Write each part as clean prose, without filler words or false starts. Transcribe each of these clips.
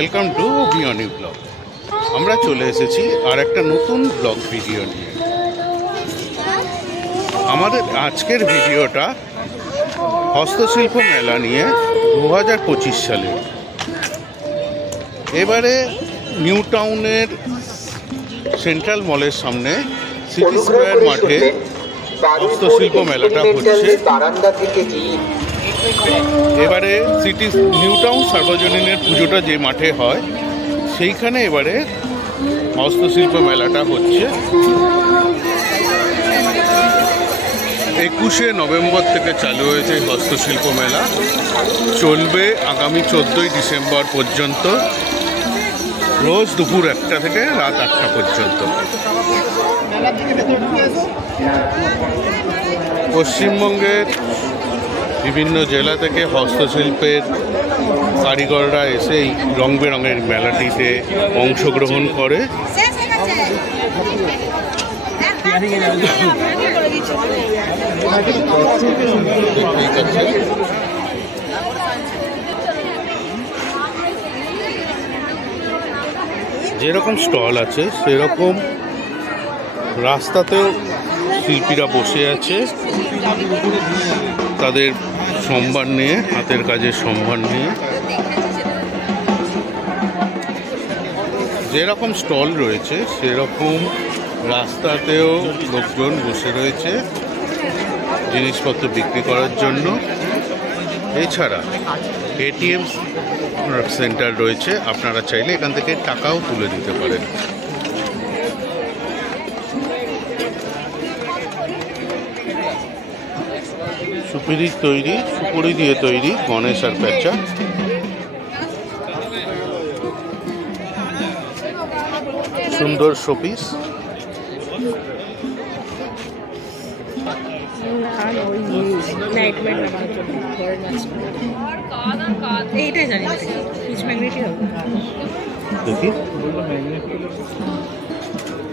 Welcome to বিয়নি blog. আমরা চলে এসেছি আর একটা নতুন ব্লগ ভিডিও নিয়ে। আমাদের আজকের ভিডিওটা হস্তশিল্প মেলা নিয়ে 2025 সালে। এবারে নিউ টাউনের সেন্ট্রাল মলের সামনে সিটি স্কোয়ার মাঠে হস্তশিল্প মেলাটা হচ্ছে। এবারে নিউ টাউন সার্বজনীনের পুজোটা যে মাঠে হয় সেইখানে এবারে হস্তশিল্প মেলাটা হচ্ছে। 21শে নভেম্বর থেকে চালু হয়েছে হস্তশিল্প মেলা, চলবে আগামী 14ই ডিসেম্বর পর্যন্ত, রোজ দুপুর 1টা থেকে রাত 8টা পর্যন্ত। পশ্চিমবঙ্গের বিভিন্ন জেলা থেকে হস্তশিল্পের কারিগররা এসে এই রং বেরঙের মেলাটিতে অংশগ্রহণ করে। যেরকম স্টল আছে সেরকম রাস্তাতেও শিল্পীরা বসে আছে তাদের সম্ভার নিয়ে, হাতের কাজের সম্ভার নিয়ে। যেরকম স্টল রয়েছে সেরকম রাস্তাতেও লোকজন বসে রয়েছে জিনিসপত্র বিক্রি করার জন্য। এছাড়া এটিএম সেন্টার রয়েছে, আপনারা চাইলে এখান থেকে টাকাও তুলে দিতে পারেন। সুপুরি দিয়ে তৈরি গণেশ আর প্যাঁচা। সুন্দর শোপিস।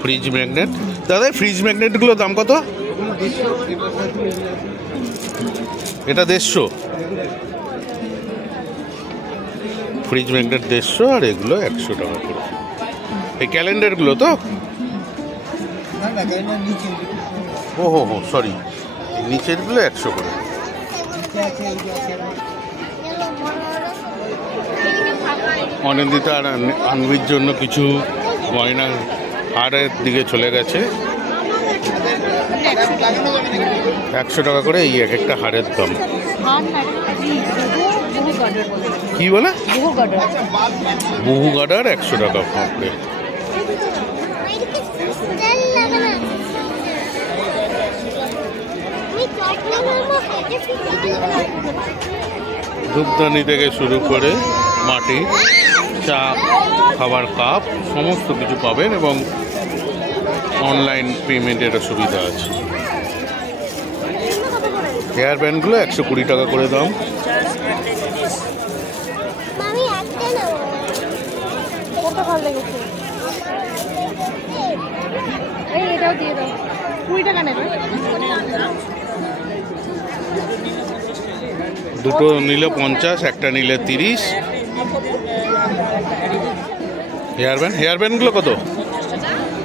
Fridge magnet. দাদা ফ্রিজ ম্যাগনেটগুলোর দাম কত? এটা 150। ফ্রিজ ম্যাগনেট 150 আর এগুলো 100 টাকা করে। এই ক্যালেন্ডারগুলো তো? ওহো সরি, নিচেরগুলো 100 করে। অনিন্দিতা আর আনবির জন্য কিছু গয়না হারের দিকে চলে গেছে। 100 টাকা করে এই এক একটা হারের দাম। কি বলে? বহু গাডার 100 টাকা করে। ধূপদানি থেকে শুরু করে মাটি, চা, খাবার কাপ সমস্ত কিছু পাবেন এবং অনলাইন পেমেন্টেরও সুবিধা আছে। হেয়ার ব্যান্ডগুলো 120 টাকা করে দাম। দুটো নিলে 50, একটা নিলে 30। হেয়ার ব্যান্ডগুলো কত?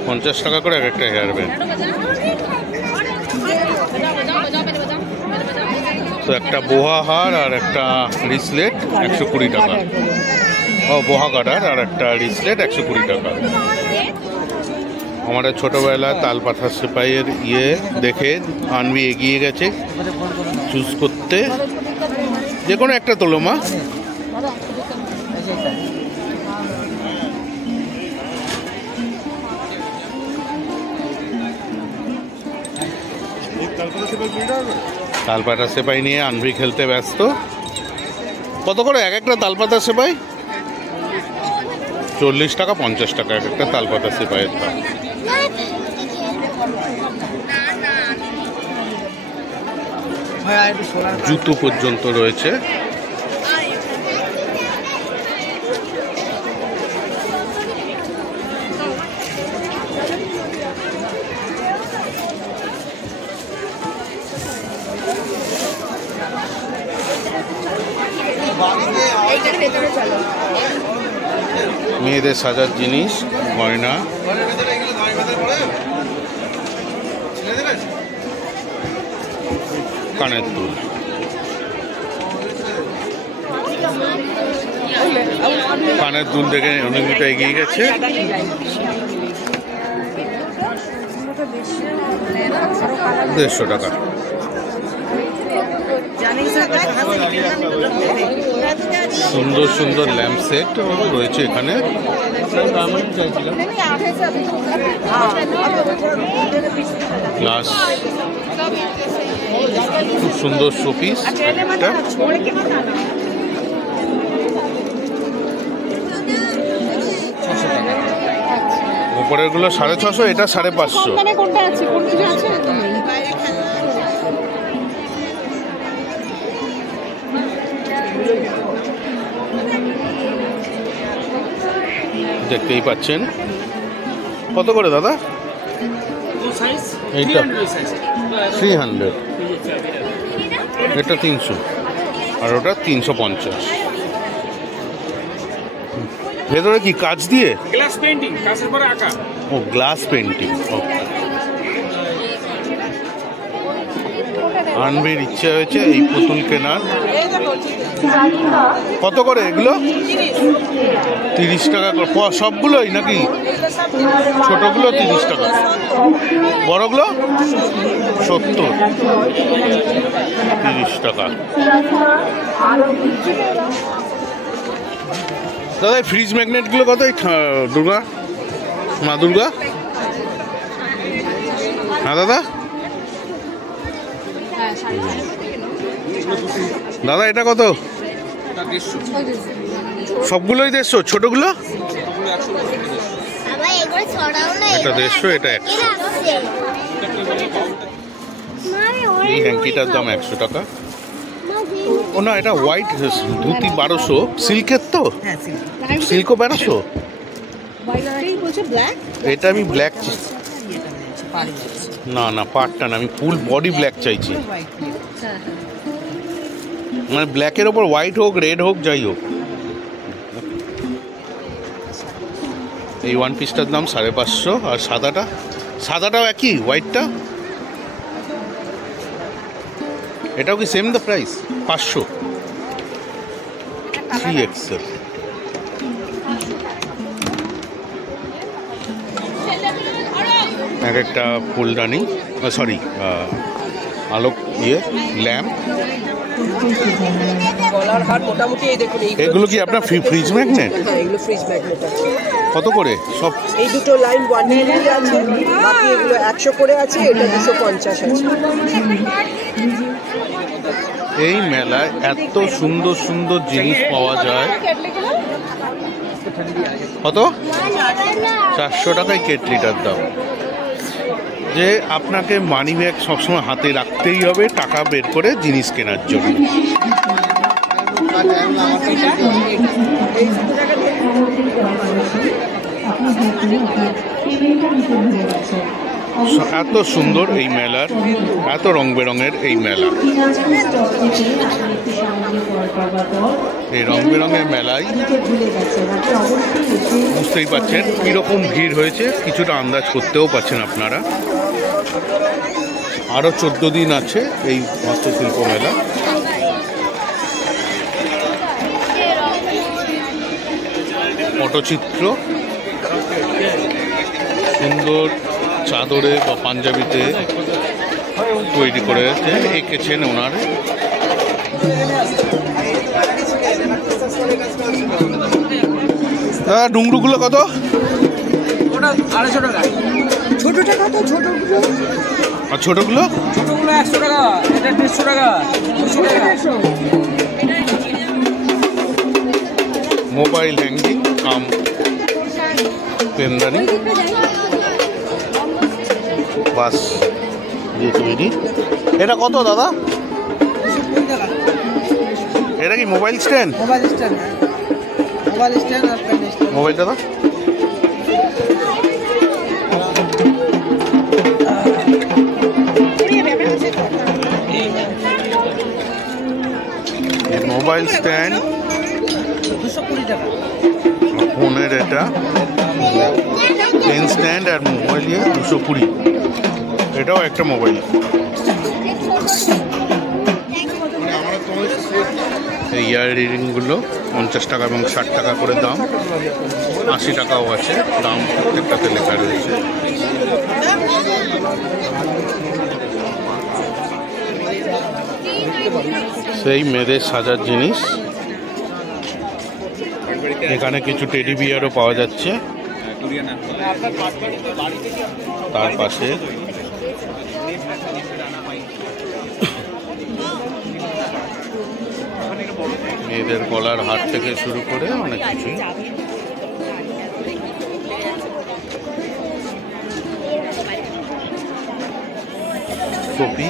50 টাকা করে এক একটা হেয়ার ব্যান্ড। তো একটা বোহা হার আর একটা রিসলেট 120 টাকা। বোহা গাডার আর একটা রিসলেট 120 টাকা। আমরা ছোটবেলায় তালপাতা সেপাইয়ের দেখে আনবি এগিয়ে গেছে চুজ করতে। যে কোনো একটা তোলো মা। তালপাতা সেপাই নিয়ে আনবি খেলতে ব্যস্ত। কত করে এক একটা তালপাতা সেপাই? 40 টাকা 50 টাকা এক একটা তালপাতা সেপাইয়ের দাম। জুতো পর্যন্ত রয়েছে। মেয়েদের সাজার জিনিস, গয়না, কানের দুল। কানের দুল দেখে অনেকটা এগিয়ে গেছে। দেড়শো টাকা। সুন্দর সুন্দর ল্যাম্প সেট রয়েছে এখানে। গ্লাস, খুব সুন্দর শোপিস। উপরের গুলো 650, এটা 550। দেখতেই পাচ্ছেন। কত করে দাদা এইটা? 300, এটা 300, আর ওটা 350। ভেতরে কি কাঁচ দিয়ে? গ্লাস পেইন্টিং, কাঁচের পরে আঁকা। ও, গ্লাস পেইন্টিং। আনবির ইচ্ছে হয়েছে এই পুতুল কেনার। কত করে এগুলো? 30 টাকা করে সবগুলোই নাকি? ছোটগুলো 30 টাকা, বড়গুলো 70, 30 টাকা। দাদা ফ্রিজ ম্যাগনেটগুলো কত? দুর্গা, মা দুর্গা। হ্যাঁ দাদা, দাদা এটা কত? সবগুলোই 150, ছোটগুলো? এটা 150, এটা 100। এই হ্যাঙ্কিটার দাম 100 টাকা। ও না, এটা হোয়াইট ধুতি 1200, সিল্কের তো? সিল্কও 1200। এটা আমি ব্ল্যাক, না না পাটটা না, আমি ফুল বডি ব্ল্যাক চাইছি। মানে ব্ল্যাকের ওপর হোয়াইট হোক, রেড হোক, যাই হোক। এই ওয়ান পিসটার দাম 550। আর সাদাটাও একই, হোয়াইটটা? এটাও কি সেম দ্য প্রাইস? 500। 3XL। এক একটা ফুলদানি, সরি আলোক ল্যাম্প। এগুলো কি আপনার ফ্রিজ ম্যাগনেট? এগুলো ফ্রিজ ম্যাগনেট আছে। কত করে সব? এই দুটো লাইন 190 আছে, বাকি এগুলো 100 করে আছে, এটা 250 আছে। এই মেলায় এত সুন্দর সুন্দর জিনিস পাওয়া যায়। কত? 400 টাকায় কেটলিটার দাম। যে আপনাকে মানি ব্যাগ সবসময় হাতে রাখতেই হবে টাকা বের করে জিনিস কেনার জন্য। এত সুন্দর এই মেলার, এত রং বেরঙের এই মেলা। এই রং বেরঙের মেলায় বুঝতেই পারছেন কীরকম ভিড় হয়েছে, কিছুটা আন্দাজ করতেও পারছেন আপনারা। আরও 14 দিন আছে এই হস্তশিল্প মেলা। পটচিত্র সুন্দর চাদরে বা পাঞ্জাবিতে তৈরি করে এঁকেছেন ওনার। দাদা ডুংরুগুলো কত? 250 টাকা। ছোটটা কত? ছোটগুলো? আর ছোটগুলো? ছোটগুলো 100 টাকা, এটা 150 টাকা। মোবাইল হ্যাঙ্গিং কাম পেনদানি বাস দিয়ে তৈরি। এটা কত দাদা? এটা কি mobile stand? Mobile stand, mobile stand আর পেন স্ট্যান্ড। মোবাইল দাদা মোবাইল স্ট্যান্ড 220 টাকা। ফোনের এটা এটা পেন স্ট্যান্ড আর মোবাইল দিয়ে 220। এটাও একটা মোবাইল। এই ইয়াররিংগুলো 50 টাকা এবং 60 টাকা করে দাম, 80 টাকাও আছে দাম, প্রত্যেকটাতে লেখা রয়েছে। সেই মেয়েদের সাজার জিনিস, এখানে কিছু টেডি বিয়ারও পাওয়া যাচ্ছে। তার পাশে মেয়েদের গলার হার থেকে শুরু করে অনেক কিছু। টপি,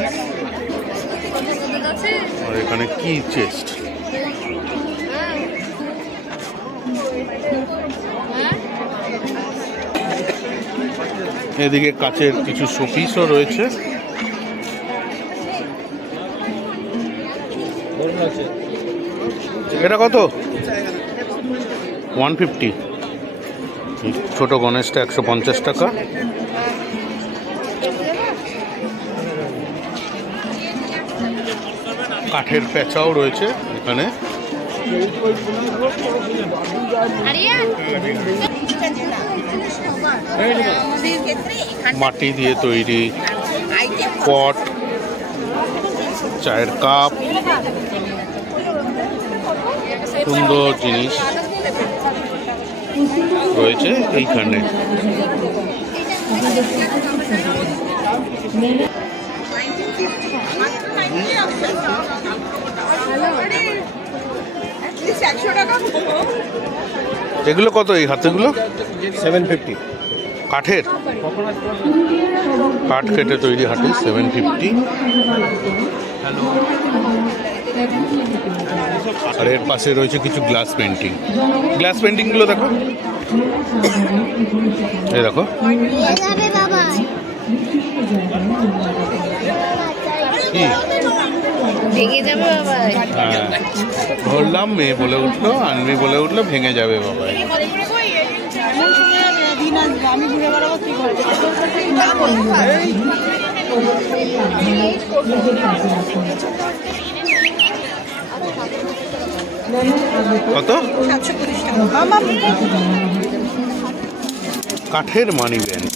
আর এখানে কি চেস্ট। এদিকে কাচের কিছু শোপিসও রয়েছে। এটা কত? 150। ছোট গণেশটা 150 টাকা। কাঠের পেঁচাও রয়েছে এখানে। মাটি দিয়ে তৈরি পট, চায়ের কাপ, সুন্দর জিনিস রয়েছে এইখানে। এগুলো কত এই হাতেগুলো? 750। কাঠের, কাঠ কেটে তৈরি হাতে 750। আর এর পাশে রয়েছে কিছু গ্লাস পেন্টিং। গ্লাস পেন্টিংগুলো দেখো, এই দেখো। কি ভেঙে যাবে বাবা? হ্যাঁ, বললাম মেয়ে বলে উঠলো, আনমি বলে উঠলো ভেঙে যাবে বাবা। কত? কাঠের মানি ব্যান্ড।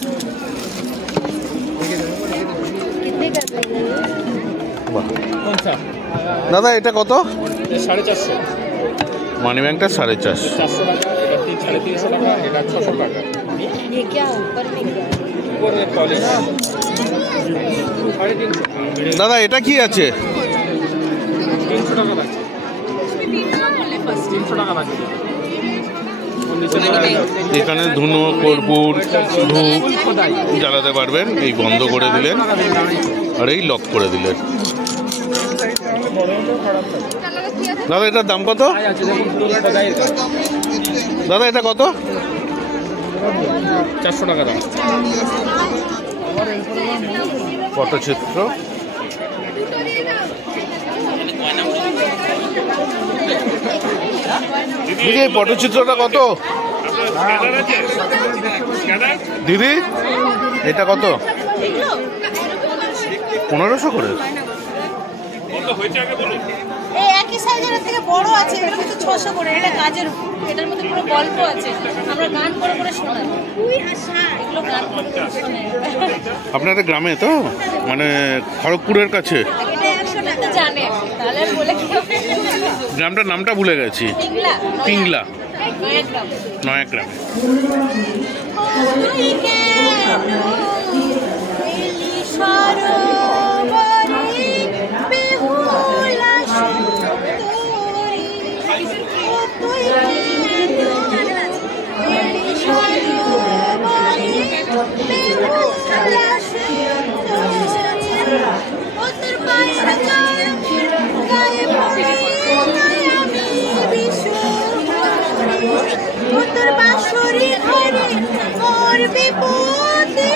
দাদা এটা কত? 450। মানি ব্যাংকটা 450। 400 টাকা, এটা 350 টাকা, এটা 600 টাকা। ये क्या ऊपर में क्या? ऊपर पॉलिश 350। দাদা এটা কি আছে? 300 টাকা লাগছে। 300 টাকা লাগছে। এখানে ধুনো, কর্পূর, ধূপ জ্বালাতে পারবেন। এই বন্ধ করে দিলেন আর এই লক করে দিলেন। দাদা এটার দাম কত? দাদা এটা কত? 400 টাকা দাম। পটচিত্র, এই পটচিত্রটা কত দিদি? এটা কত? 1500 করে। এই একই সাইজের থেকে বড় আছে, এটা কিন্তু 600 করে। এটা কাজের, এটার মধ্যে পুরো গল্প আছে। আমরা গান করে করে শোনাই। এগুলো গান করে করে শোনাই। আপনাদের গ্রামে তো, মানে খড়গপুরের কাছে? এটা 100 টাকা জানে, তাহলে বলে কি হবে? গ্রামটার নামটা ভুলে গেছি। পিংলা, পিংলা, নয়াগ্রাম। নয়াগ্রাম। তোর বাঁশরি ঘরে মোর বিপদে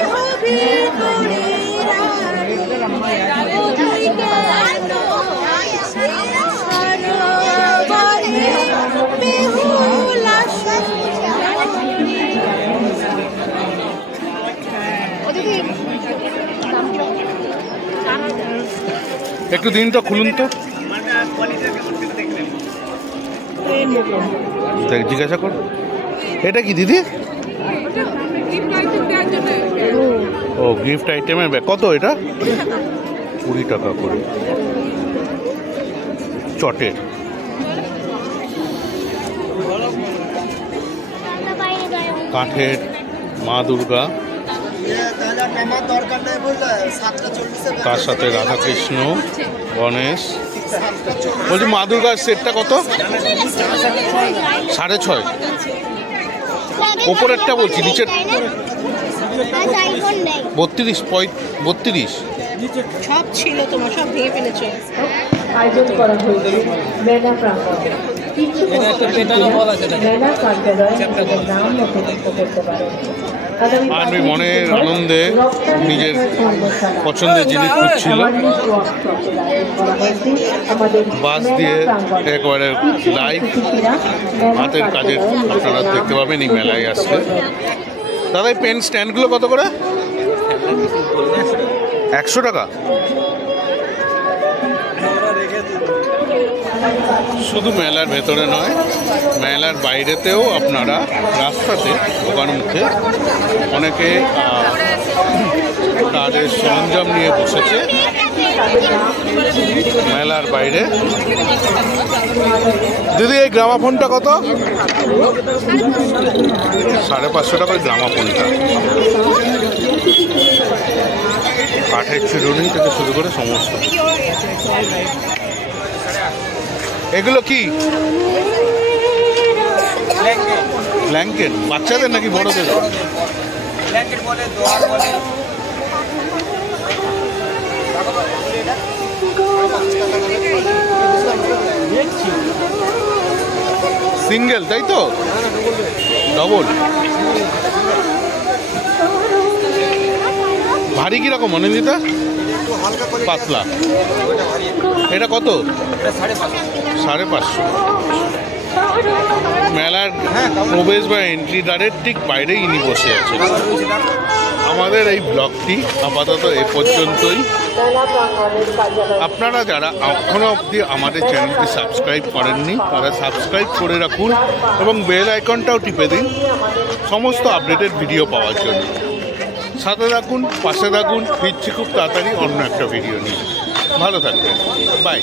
একটু দিন তো, খুলুন তো, জিজ্ঞাসা কর। এটা কি দিদি? ও গিফট আইটেমের ব্যাগ। কত এটা? 20 টাকা করে। চটের কাঠের মা দুর্গা, তার সাথে রাধাকৃষ্ণ, গণেশ। বলছি মা দুর্গার সেটটা কত? 6.5। ওপরেরটা বলছি, নিচের 32। সব ছিল তোমার, সব ভেঙে ফেলেছো। আয়োজন করা হয়েছে মেলা প্রাঙ্গণে। কিছু মেলা কার্যালয়ে নিজেদের নাম নথিভুক্ত করতে পারেন। আমি মনের আনন্দে নিজের পছন্দের জিনিস খুঁজছিল। বাস দিয়ে একবারে লাইভ হাতের কাজের আপনারা দেখতে পাবেন এই মেলায় আসলে। দাদা এই পেন স্ট্যান্ডগুলো কত করে? 100 টাকা। শুধু মেলার ভেতরে নয়, মেলার বাইরেতেও আপনারা রাস্তাতে দোকান মুখে অনেকে তাদের সরঞ্জাম নিয়ে বসেছে মেলার বাইরে। দিদি এই গ্রামাফোনটা কত? 550 টাকার গ্রামাফোনটা। কাঠের চিরুনি থেকে শুরু করে সমস্ত। এগুলো কি ব্ল্যাঙ্কেট? বাচ্চাদের নাকি বড়দের? সিঙ্গেল তাই তো? ডবল? ভারী কিরকম অনিন্দিতা? পাতলা। এটা কত? 550। মেলার প্রবেশ বা এন্ট্রি দ্বারের ঠিক বাইরেই ইনি বসে আছেন। আমাদের এই ব্লগটি আপাতত এ পর্যন্তই। আপনারা যারা এখনো অবধি আমাদের চ্যানেলটি সাবস্ক্রাইব করেননি তারা সাবস্ক্রাইব করে রাখুন এবং বেল আইকনটাও টিপে দিন সমস্ত আপডেটেড ভিডিও পাওয়ার জন্য। সাথে থাকুন, পাশে থাকুন, ফিরছি খুব তাড়াতাড়ি অন্য একটা ভিডিও নিয়ে। ভালো থাকবেন, বাই।